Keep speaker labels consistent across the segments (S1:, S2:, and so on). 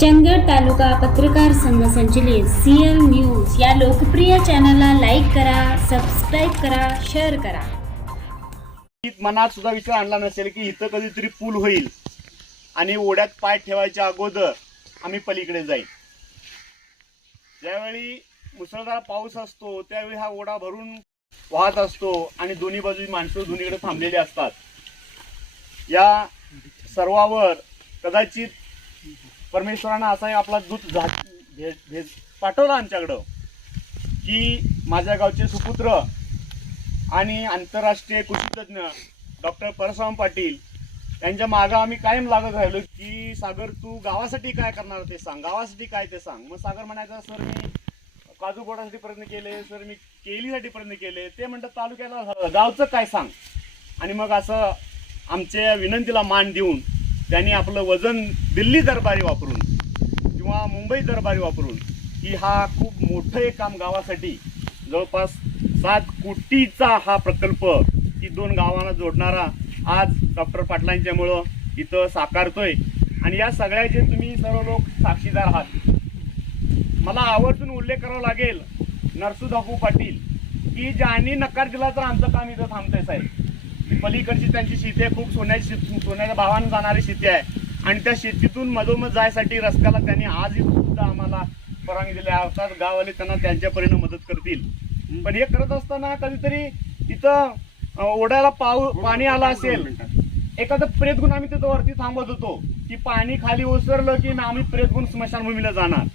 S1: चंदगड तालुका पत्रकार संघ संचलित सीएल न्यूज या लोकप्रिय चॅनलला लाईक करा सबस्क्राईब करा शेअर करा.
S2: मनात सुद्धा विचार आणला नसेल की इथं कधीतरी पूल होईल आणि ओढ्यात पाय ठेवायच्या अगोदर आम्ही पलीकडे जाईल. ज्यावेळी मुसळधार पाऊस असतो त्यावेळी हा ओढा भरून वाहत असतो आणि दोन्ही बाजू माणसं दोन्हीकडे थांबलेली असतात. या सर्वावर कदाचित परमेश्वरानं असाही आपला दूत झा भेज भेज पाठवला आमच्याकडं की माझ्या गावचे सुपुत्र आणि आंतरराष्ट्रीय कृषीतज्ञ डॉक्टर परशुराम पाटील यांच्या मागं आम्ही कायम लागत राहिलो की सागर तू गावासाठी काय करणार ते सांग. गावासाठी काय ते सांग. मग सागर म्हणायचा सर मी काजू गोडासाठी प्रयत्न केले. सर मी केलीसाठी प्रयत्न केले. ते म्हणतात तालुक्याला गावचं काय सांग? आणि मग असं आमच्या विनंतीला मान देऊन त्यांनी आपलं वजन दिल्ली दरबारी वापरून किंवा मुंबई दरबारी वापरून की हा खूप मोठं एक काम गावासाठी जवळपास सात कोटीचा हा प्रकल्प की दोन गावांना जोडणारा आज डॉक्टर पाटलांच्यामुळं इथं साकारतोय. आणि या सगळ्याचे तुम्ही सर्व लोक साक्षीदार आहात. मला आवर्जून उल्लेख करावा लागेल नरसू पाटील की ज्यांनी नकार दिला तर आमचं काम इथं थांबतंय साहेब. पलीकडची त्यांची शेती आहे खूप सोन्याची सोन्याच्या भावानं जाणारी शेती आहे. आणि त्या शेतीतून मधोमध जायसाठी रस्त्याला त्यांनी आजही सुद्धा आम्हाला परवानगी दिली आहे. अर्थात गाववाले त्यांना त्यांच्यापर्यंत मदत करतील. पण हे करत असताना कधीतरी अं, ओढ्याला पाऊ पाणी आलं असेल. एखादं प्रेतगुण आम्ही तिथं वरती थांबत होतो की पाणी खाली ओसरलं की आम्ही प्रेतगुण स्मशानभूमीला जाणार.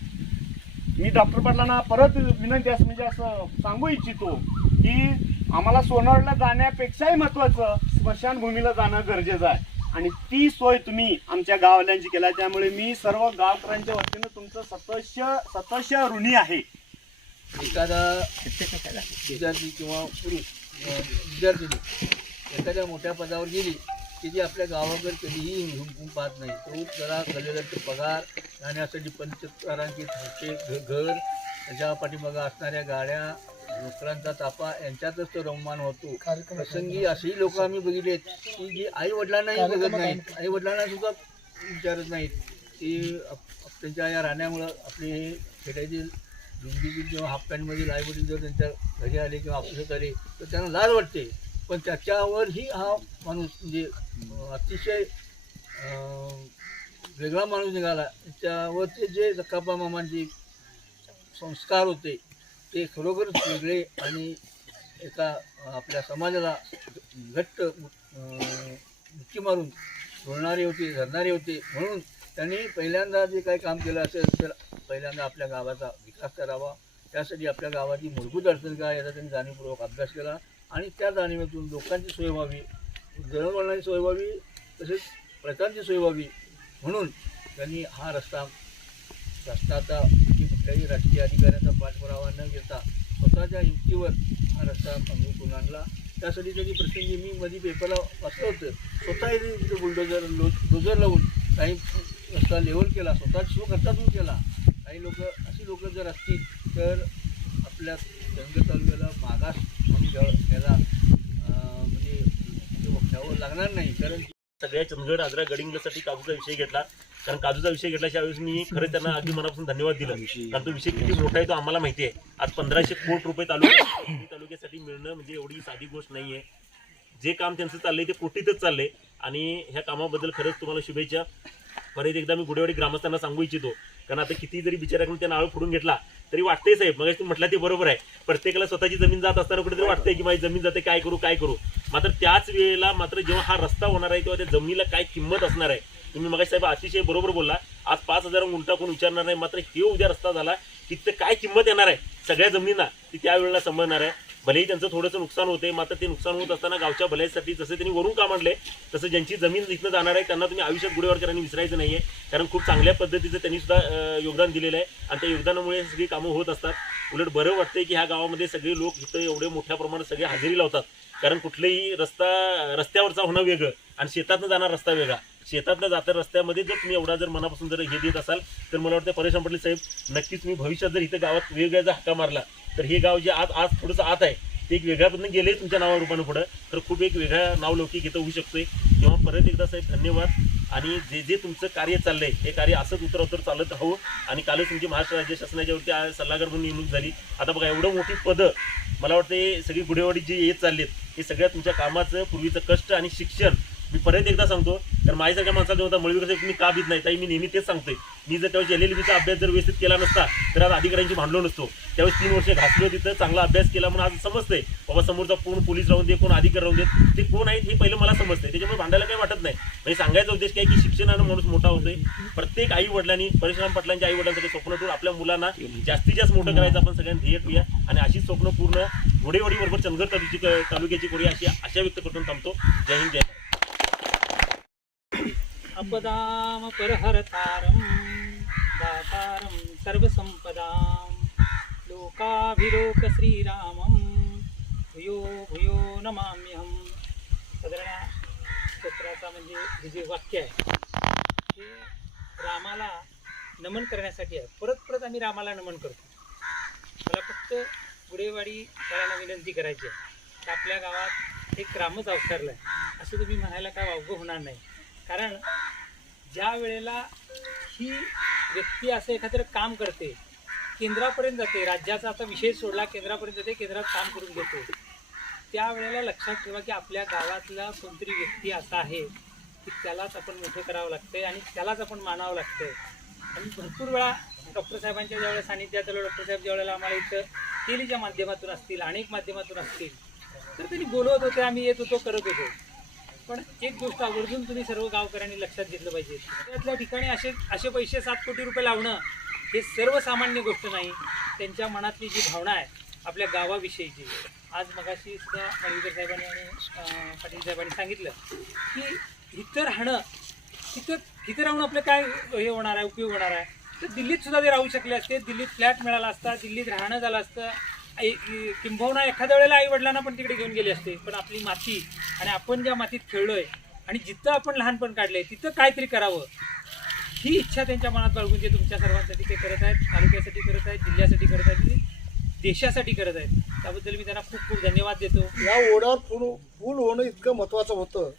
S2: मी डॉक्टर पाटलांना परत विनंती असं म्हणजे असं सांगू इच्छितो की आम्हाला सोनारला जाण्यापेक्षाही महत्वाचं स्मशानभूमीला जाणं गरजेचं आहे. आणि ती सोय तुम्ही आमच्या गाववाल्यांची केला. त्यामुळे मी सर्व गावकऱ्यांच्या वतीनं तुमचं सतश सतस्य ऋणी आहे.
S3: एखादा विद्यार्थी किंवा पुरुष विद्यार्थिनी एखाद्या मोठ्या पदावर गेली की जी आपल्या गावाकडे कधीही हुंकून पाहत नाही. तो जरा कलेदारचे पगार राहण्यासाठी पंचकारांची घर त्याच्या पाठीमागं असणाऱ्या गाड्या नोकरांचा तापा यांच्यातच तो रममान होतो. प्रसंगी असेही लोक आम्ही बघितलेत की जी आई वडिलांनाही बघत नाहीत. आई वडिलांना सुद्धा विचारत नाहीत. ती आप- त्यांच्या या राहण्यामुळं आपले हे खेड्याचे लुंगीतील किंवा हाफ पॅन्टमधील आई वडील जर त्यांच्या घरी आले किंवा ऑफिसात आले तर त्यांना लाज वाटते. पण त्याच्यावरही हा माणूस म्हणजे अतिशय वेगळा माणूस निघाला. त्यावरचे जे जकापा मामांचे संस्कार होते ते खरोखरच वेगळे आणि एका आपल्या समाजाला घट्ट मुक्की मारून सोडणारे होते धरणारे होते. म्हणून त्यांनी पहिल्यांदा जे काही काम केलं असेल तर पहिल्यांदा आपल्या गावाचा विकास करावा. त्यासाठी आपल्या गावाची मूलभूत अडचण काय याचा त्यांनी जाणीवपूर्वक अभ्यास केला. आणि त्या जाणीवेतून लोकांची सोय व्हावी दळणवळणाची सोय व्हावी तसेच प्रजांची सोय व्हावी. म्हणून त्यांनी हा रस्ता शासनाचा कुठल्याही राजकीय अधिकाऱ्यांचा पाठपुरावा न घेता स्वतःच्या युक्तीवर हा रस्ता अंगी करून आणला. त्यासाठी त्याची प्रसंगी मी मध्ये पेपरला वाचलं होतं. स्वतः तिथे बुलडोजर लो डोजर लावून काही रस्ता लेवल केला स्वतः शिवखर्चातून केला. काही लोक अशी लोक जर असतील तर आपल्या जंगल तालुक्याला मागास म्हणून घ्यावं घ्यायला म्हणजे ते घ्यावं लागणार नाही. कारण
S4: सगळ्या चंदगड आजरा गडिंगसाठी काजूचा विषय घेतला. कारण काजूचा विषय घेतल्याच्या वेळेस मी खरं त्यांना अगदी मनापासून धन्यवाद दिला. कारण तो विषय किती मोठा आहे तो आम्हाला माहिती आहे. आज पंधराशे कोटी रुपये तालुक्या तालुक्यासाठी मिळणं म्हणजे एवढी साधी गोष्ट नाही आहे जे काम त्यांचं चाललंय ते कोटीतच चाललंय. आणि ह्या कामाबद्दल खरंच तुम्हाला शुभेच्छा. परत एकदा मी गुडेवाडी ग्रामस्थांना सांगू इच्छितो. कारण आता किती जरी बिचाराकडून त्या नाळ फोडून घेतला तरी वाटतंय साहेब मग तुम्ही म्हटलं ते बरोबर आहे. प्रत्येकाला स्वतःची जमीन जात असताना कुठेतरी वाटतंय की माझी जमीन जाते काय करू काय करू. मात्र त्याच वेळेला मात्र जेव्हा हा रस्ता होणार आहे तेव्हा त्या जमिनीला काय किंमत असणार आहे तुम्ही मग साहेब अतिशय बरोबर बोलला. आज पाच हजार उलटा कोण विचारणार नाही मात्र हे उद्या रस्ता झाला की काय किंमत येणार आहे सगळ्या जमिनींना ती त्यावेळेला समजणार आहे. भलेही त्यांचं थोडंसं नुकसान होते मात्र ते नुकसान होत असताना गावच्या भल्यासाठी जसं त्यांनी वरून काम आणले तसं ज्यांची जमीन इथनं जाणार आहे त्यांना तुम्ही आयुष्यात गुढेवारकरांनी विसरायचं नाही आहे कारण खूप चांगल्या पद्धतीचं त्यांनी सुद्धा योगदान दिलेलं आहे. आणि त्या योगदानामुळे सगळी कामं होत असतात. उलट बरं वाटतंय की ह्या गावामध्ये सगळे लोक इथं एवढे मोठ्या प्रमाणात सगळे हजेरी लावतात. कारण कुठलंही रस्ता रस्त्यावरचा होणं वेगळं आणि शेतातनं जाणार रस्ता वेगळा. शेतातनं जाता रस्त्यामध्ये जर तुम्ही एवढा जर मनापासून जर हे देत असाल तर मला वाटतं परेशान पटेल साहेब. नक्कीच मी भविष्यात जर इथं गावात वेगवेगळ्या जर हक्का मारला तर हे गाव जे आज आज थोडंसं आत आहे ते एक वेगळ्या पद्धतीने गेले तुमच्या नावा रूपानं पुढं. तर खूप एक वेगळा नाव लौकिक इथं होऊ शकतोय. तेव्हा परत एकदा साहेब धन्यवाद. आणि जे जे तुमचं कार्य चाललंय हे कार्य असंच उत्तरोत्तर चालत राहू. आणि कालच तुमची महाराष्ट्र राज्य शासनाच्यावरती सल्लागार म्हणून नेमणूक झाली. आता बघा एवढं मोठी पदं मला वाटतं हे सगळी गुढेवाडी जी येत चाललीत. हे सगळ्या तुमच्या कामाचं पूर्वीचं कष्ट आणि शिक्षण मी परत एकदा सांगतो. कारण माझ्यासारख्या माणसाला होता मळवीकर कसं तुम्ही का भीत नाही? ताई मी नेहमी तेच सांगतोय. मी जर त्यावेळेस एल एल बीचा अभ्यास जर व्यवस्थित केला नसता तर आज अधिकाऱ्यांची भांडलो नसतो. त्यावेळेस तीन वर्ष घासलो तिथं चांगला अभ्यास केला म्हणून आज समजतंय. बाबा समोरचा कोण पोलीस राहून दे कोण अधिकारी राहून देत ते कोण आहेत हे पहिलं मला समजतंय. त्याच्यामुळे भांडायला काही वाटत नाही. म्हणजे सांगायचा उद्देश काय की शिक्षणानं माणूस मोठा होतोय. प्रत्येक आई वडिलांनी परशुराम पाटलांच्या आई वडिलांसाठी स्वप्न ठेवून आपल्या मुलांना जास्तीत जास्त मोठं करायचं आपण सगळ्यांनी ध्येय ठेवूया आणि अशी स्वप्न पूर्ण घोडेवाडी बरोबर चंदगड तालुक्याची तालुक्याची करूया अशी आशा व्यक्त करून थांबतो. जय हिंद जय भारत.
S5: अपदाम परहरतारं दातारं सर्वसंपदां लोकाभिलोक श्रीरामं भूयो भूयो नमाम्यहं साधारण क्षेत्राचा म्हणजे हे जे वाक्य आहे हे रामाला नमन करण्यासाठी आहे. परत परत आम्ही रामाला नमन करतो. मला फक्त गुडेवाडी करायला विनंती करायची आहे. आपल्या गावात एक रामच अवसरलं आहे. असं तुम्ही म्हणायला काय वावगं होणार नाही. कारण ज्या वेळेला ही व्यक्ती असं एखादं काम करते केंद्रापर्यंत जाते राज्याचा आता विषय सोडला केंद्रापर्यंत जाते केंद्रात काम करून घेतो. त्यावेळेला लक्षात ठेवा की आपल्या गावातला कोणतरी व्यक्ती असा आहे की त्यालाच आपण मोठं करावं लागतंय आणि त्यालाच आपण मानावं लागतंय. आणि भरपूर वेळा डॉक्टर साहेबांच्या ज्यावेळेला सानिध्यात आलो डॉक्टर साहेब ज्यावेळेला आम्हाला इथं टेलीच्या माध्यमातून असतील अनेक माध्यमातून असतील तर त्यांनी बोलवत होते आम्ही येत होतो करत होतो. पण एक गोष्ट आवर्जून तुम्ही सर्व गावकऱ्यांनी लक्षात घेतलं पाहिजे. त्यातल्या ठिकाणी असे असे पैसे सात कोटी रुपये लावणं हे सर्वसामान्य गोष्ट नाही. त्यांच्या मनातली जी भावना आहे आपल्या गावाविषयीची. आज मगाशी सुद्धा मळवीकर साहेबांनी आणि पाटील साहेबांनी सांगितलं की इथं राहणं तिथं तिथं राहून आपलं काय हे होणार आहे उपयोग होणार आहे? तर दिल्लीत सुद्धा ते राहू शकले असते. दिल्लीत फ्लॅट मिळाला असता दिल्लीत राहणं झालं असतं. आई- किंबहुना एखाद्या वेळेला आई वडिलांना पण तिकडे घेऊन गेले असते. पण आपली माती आणि आपण ज्या मातीत खेळलोय आणि जिथं आपण लहानपण काढलंय तिथं काहीतरी करावं. ही इच्छा त्यांच्या मनात बाळगून जे तुमच्या सर्वांसाठी ते करत आहेत तालुक्यासाठी करत आहेत जिल्ह्यासाठी करत आहेत देशासाठी करत आहेत. त्याबद्दल मी त्यांना खूप खूप धन्यवाद देतो.
S6: या ओढ्यावर फुल फुल होणं इतकं महत्वाचं होतं.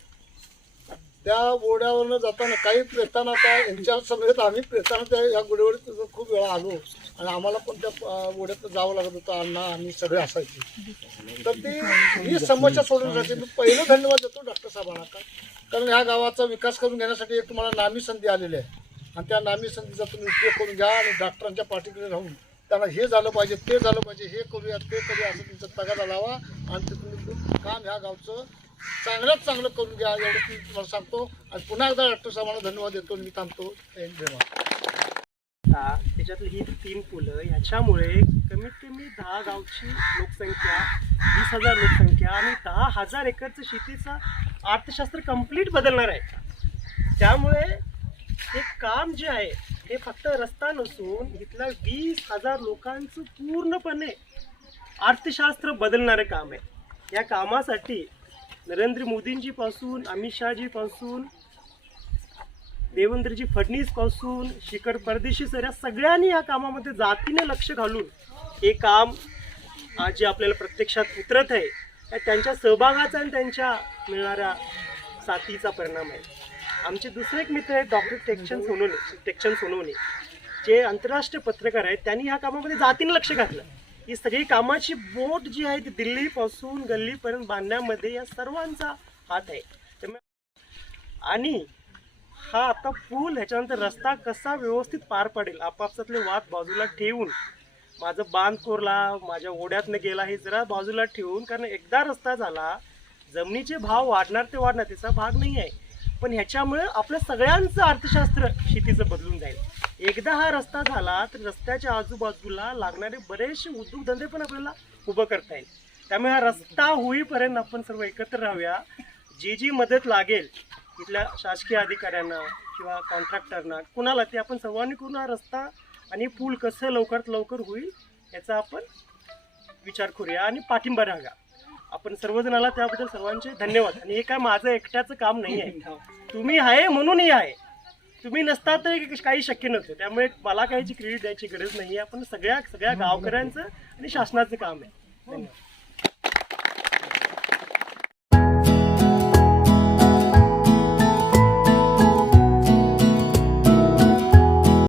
S6: त्या ओढ्यावरनं जाताना काही प्रेताना त्या यांच्या समेत आम्ही प्रेताना त्या या गोड्यावर खूप वेळा आलो. आणि आम्हाला पण त्या अं, जावं लागत होतं. अण्णा आम्ही सगळे असायचे. तर ती ही समस्या सोडवण्यासाठी मी पहिलं धन्यवाद देतो डॉक्टर साहेबांना. का कारण ह्या गावाचा विकास करून घेण्यासाठी एक तुम्हाला नामी संधी आलेली आहे. आणि त्या नामी संधीचा तुम्ही उपयोग करून घ्या आणि डॉक्टरांच्या पाठीकडे राहून त्यांना हे झालं पाहिजे ते झालं पाहिजे हे करूया ते करूया असं तुमचा तगादा लावा. आणि ते तुम्ही काम ह्या गावचं चांगलंच चांगलं करून घ्या एवढं मी तुम्हाला सांगतो. आणि पुन्हा एकदा डॉक्टर साहेबांना धन्यवाद देतो आणि मी थांबतो. धन्यवाद
S7: त्याच्यातली ही तीन पुलं ह्याच्यामुळे कमीत कमी दहा गावची लोकसंख्या वीस हजार लोकसंख्या आणि दहा हजार एकरचं शेतीचं अर्थशास्त्र कंप्लीट बदलणार आहे. त्यामुळे हे काम जे आहे हे फक्त रस्ता नसून इथल्या वीस हजार लोकांचं पूर्णपणे अर्थशास्त्र बदलणारं काम आहे. या कामासाठी नरेंद्र मोदींजीपासून अमित शहाजीपासून देवेंद्रजी फडणवीसपासून शिखर परदेशी सर या सगळ्यांनी या कामामध्ये जातीने लक्ष घालून हे काम आज जे आपल्याला प्रत्यक्षात उतरत आहे त्यांच्या सहभागाचा आणि त्यांच्या मिळणाऱ्या साथीचा परिणाम आहे. आमचे दुसरे एक मित्र आहेत डॉक्टर टेक्शन सोनवणे टेक्शन सोनवणे जे आंतरराष्ट्रीय पत्रकार आहेत त्यांनी ह्या कामामध्ये जातीने लक्ष घातलं. ही सगळी कामाची बोट जी आहे ती दिल्लीपासून गल्लीपर्यंत बांधण्यामध्ये या सर्वांचा हात आहे. आणि हा आता पूल ह्याच्यानंतर रस्ता कसा व्यवस्थित पार पडेल आपापसातले वाद बाजूला ठेवून माझं बांध कोरला माझ्या ओढ्यातनं गेला हे जरा बाजूला ठेवून कारण एकदा रस्ता झाला जमिनीचे भाव वाढणार ते वाढणार त्याचा भाग नाही आहे. पण ह्याच्यामुळे आपल्या सगळ्यांचं अर्थशास्त्र शेतीचं बदलून जाईल. एकदा हा रस्ता झाला तर रस्त्याच्या आजूबाजूला लागणारे बरेचसे उद्योगधंदे पण आपल्याला उभं करता येईल. त्यामुळे हा रस्ता होईपर्यंत आपण सर्व एकत्र राहूया. जी जी मदत लागेल इथल्या शासकीय अधिकाऱ्यांना किंवा कॉन्ट्रॅक्टरना कुणाला ते आपण सर्वांनी करून हा रस्ता आणि पूल कसं लवकरात लवकर होईल याचा आपण विचार करूया आणि पाठिंबा राहा आपण सर्वजणाला त्याबद्दल सर्वांचे धन्यवाद. आणि हे काय माझं एकट्याचं काम नाही आहे तुम्ही आहे म्हणून हे आहे. तुम्ही नसता तर काही शक्य नव्हतं त्यामुळे मला काहीची क्रेडिट द्यायची गरज नाही आहे आपण सगळ्या सगळ्या गावकऱ्यांचं आणि शासनाचं काम आहे. धन्यवाद.